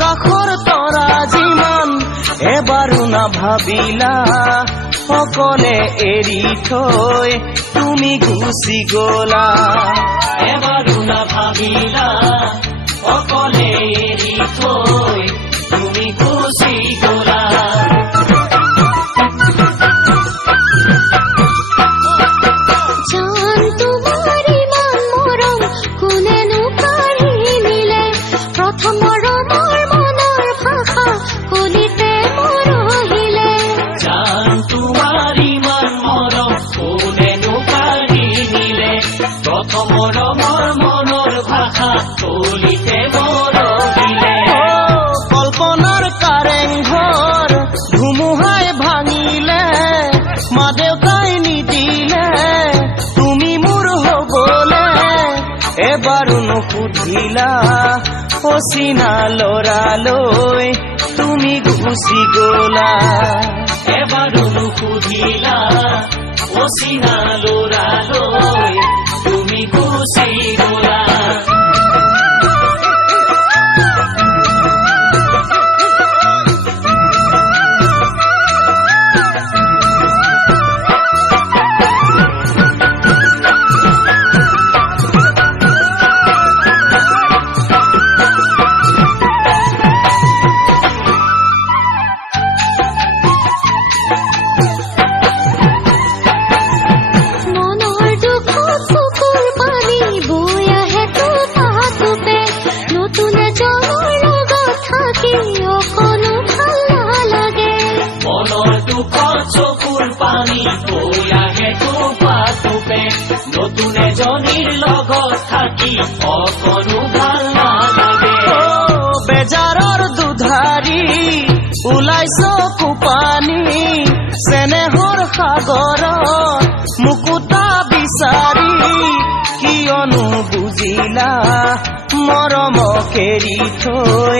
আকাশৰ তৰা যিমান এবাৰো নাভাবিলা অকলে এৰি থৈ তুমি গুচি গলা এবাৰো নাভাবিলা অকলে এৰি থৈ তুমি গুচি গলা কল্পনাৰ কাৰেং ঘৰ ধুমুহাই ভাঙিলে মা দেউতাই নিদিলে তুমি মোৰ হবলে এবাৰো নুসুধিলা অচিনা লৰালৈ তুমি গুচি গলা এবাৰো নুসুধিলা অচিনা লৰালৈ তুমি গুচি গলা পানী বৈ আহে টোপে নতুন এজনীৰ লগত থাকি অকণো ভাল নালাগে বেজাৰৰ দুধাৰি ওলাইছ কোপানী চেনেহৰ সাগৰত মুকুতা বিচাৰি কিয়নো বুজিলা মৰমক এৰি থৈ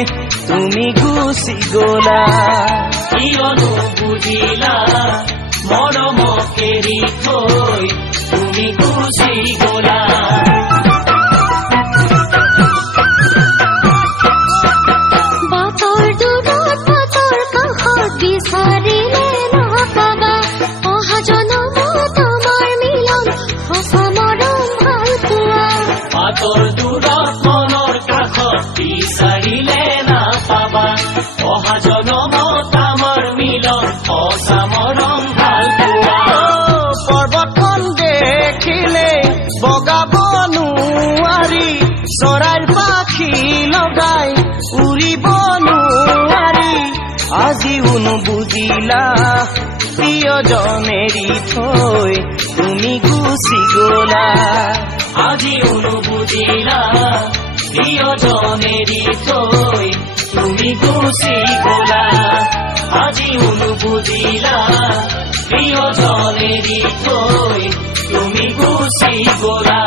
তুমি গুচি গলা কিয়নো বুজিলা মৰমক এৰি থৈ তুমি গুচি গলা বাটৰ দূৰত বাটৰ কাষত বিচাৰিলে নাপাবা অহা জনমত আমাৰ মিলন সঁচা মৰম ভাল পোৱা বাটৰ দূৰত মনৰ কাষত বিচাৰিলে নাপাবা অহা জনমত আমাৰ মিলন সঁচা মৰম পৰ্বতখন দেখিলে বগাব নোৱাৰি চৰাইৰ পাখি লগাই উৰিব নোৱাৰি আজিও নুবুজিলা প্ৰিয়জন এৰি থৈ তুমি গুচি গলা আজিও নুবুজিলা প্ৰিয়জন এৰি থৈ তুমি গুচি গলা আজিও নুবুজিলা প্ৰিয়জন এৰি থৈ তুমি গুচি গলা